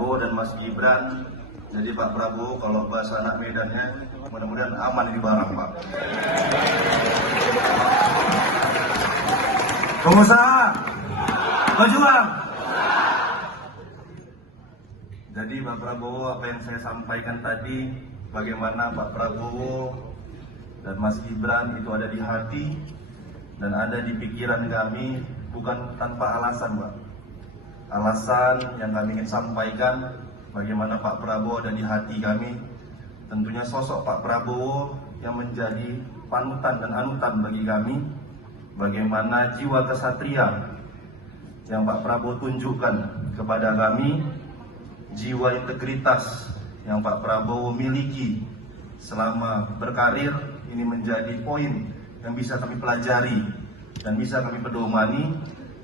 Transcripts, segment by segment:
Prabowo dan Mas Gibran. Jadi Pak Prabowo kalau bahasa anak Medannya mudah-mudahan aman ini barang Pak. Pengusaha, berjuang. Jadi Pak Prabowo, apa yang saya sampaikan tadi, bagaimana Pak Prabowo dan Mas Gibran itu ada di hati dan ada di pikiran kami, bukan tanpa alasan Pak. Alasan yang kami ingin sampaikan, bagaimana Pak Prabowo ada di hati kami, tentunya sosok Pak Prabowo yang menjadi panutan dan anutan bagi kami. Bagaimana jiwa kesatria yang Pak Prabowo tunjukkan kepada kami, jiwa integritas yang Pak Prabowo miliki selama berkarir, ini menjadi poin yang bisa kami pelajari dan bisa kami pedomani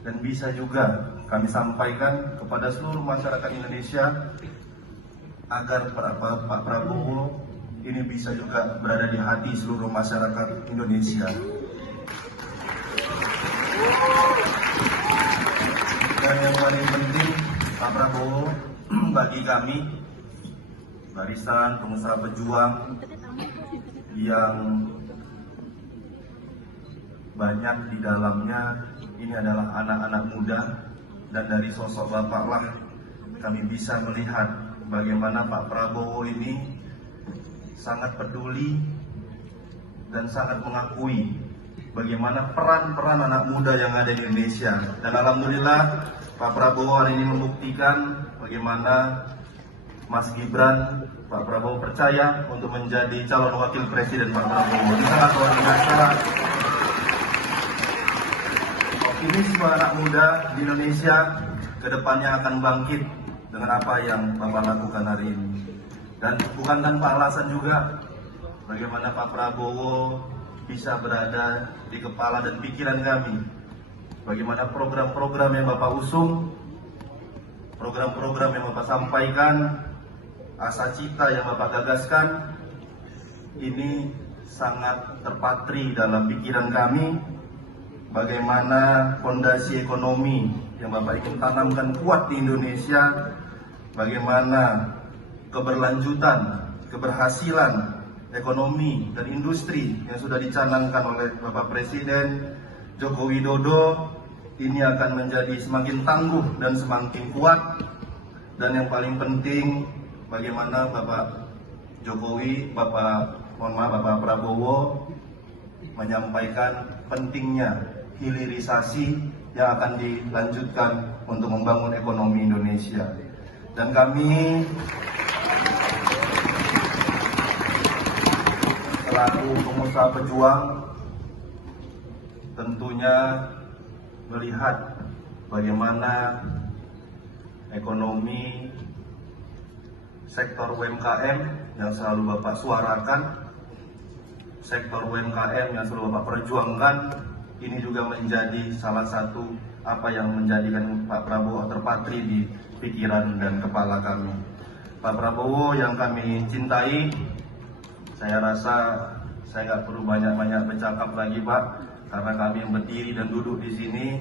dan bisa juga kami sampaikan kepada seluruh masyarakat Indonesia agar Pak Prabowo ini bisa juga berada di hati seluruh masyarakat Indonesia. Dan yang paling penting, Pak Prabowo bagi kami barisan pengusaha pejuang yang banyak di dalamnya ini adalah anak-anak muda, dan dari sosok Bapak lah kami bisa melihat bagaimana Pak Prabowo ini sangat peduli dan sangat mengakui bagaimana peran-peran anak muda yang ada di Indonesia. Dan alhamdulillah Pak Prabowo hari ini membuktikan bagaimana Mas Gibran, Pak Prabowo percaya untuk menjadi calon wakil presiden Pak Prabowo. Ini sangat luar biasa. Optimisme anak muda di Indonesia kedepannya akan bangkit dengan apa yang Bapak lakukan hari ini. Dan bukan tanpa alasan juga bagaimana Pak Prabowo bisa berada di kepala dan pikiran kami. Bagaimana program-program yang Bapak usung, program-program yang Bapak sampaikan, asa cita yang Bapak gagaskan, ini sangat terpatri dalam pikiran kami. Bagaimana fondasi ekonomi yang Bapak ingin tanamkan kuat di Indonesia, bagaimana keberlanjutan, keberhasilan ekonomi dan industri yang sudah dicanangkan oleh Bapak Presiden Joko Widodo ini akan menjadi semakin tangguh dan semakin kuat. Dan yang paling penting, bagaimana Bapak Jokowi, Bapak Prabowo menyampaikan pentingnya hilirisasi yang akan dilanjutkan untuk membangun ekonomi Indonesia. Dan kami selaku pengusaha pejuang tentunya melihat bagaimana ekonomi sektor UMKM yang selalu Bapak suarakan, sektor UMKM yang selalu Bapak perjuangkan, ini juga menjadi salah satu apa yang menjadikan Pak Prabowo terpatri di pikiran dan kepala kami. Pak Prabowo yang kami cintai, saya rasa saya nggak perlu banyak-banyak bercakap lagi Pak, karena kami yang berdiri dan duduk di sini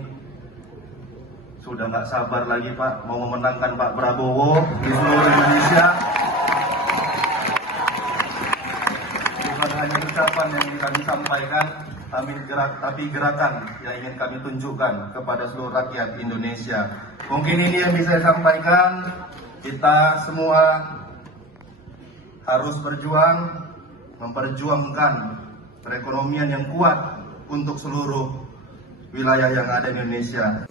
sudah nggak sabar lagi Pak mau memenangkan Pak Prabowo di seluruh Indonesia. Bukan hanya ucapan yang kami sampaikan, tapi gerakan yang ingin kami tunjukkan kepada seluruh rakyat Indonesia. Mungkin ini yang bisa saya sampaikan. Kita semua harus berjuang, memperjuangkan perekonomian yang kuat untuk seluruh wilayah yang ada di Indonesia.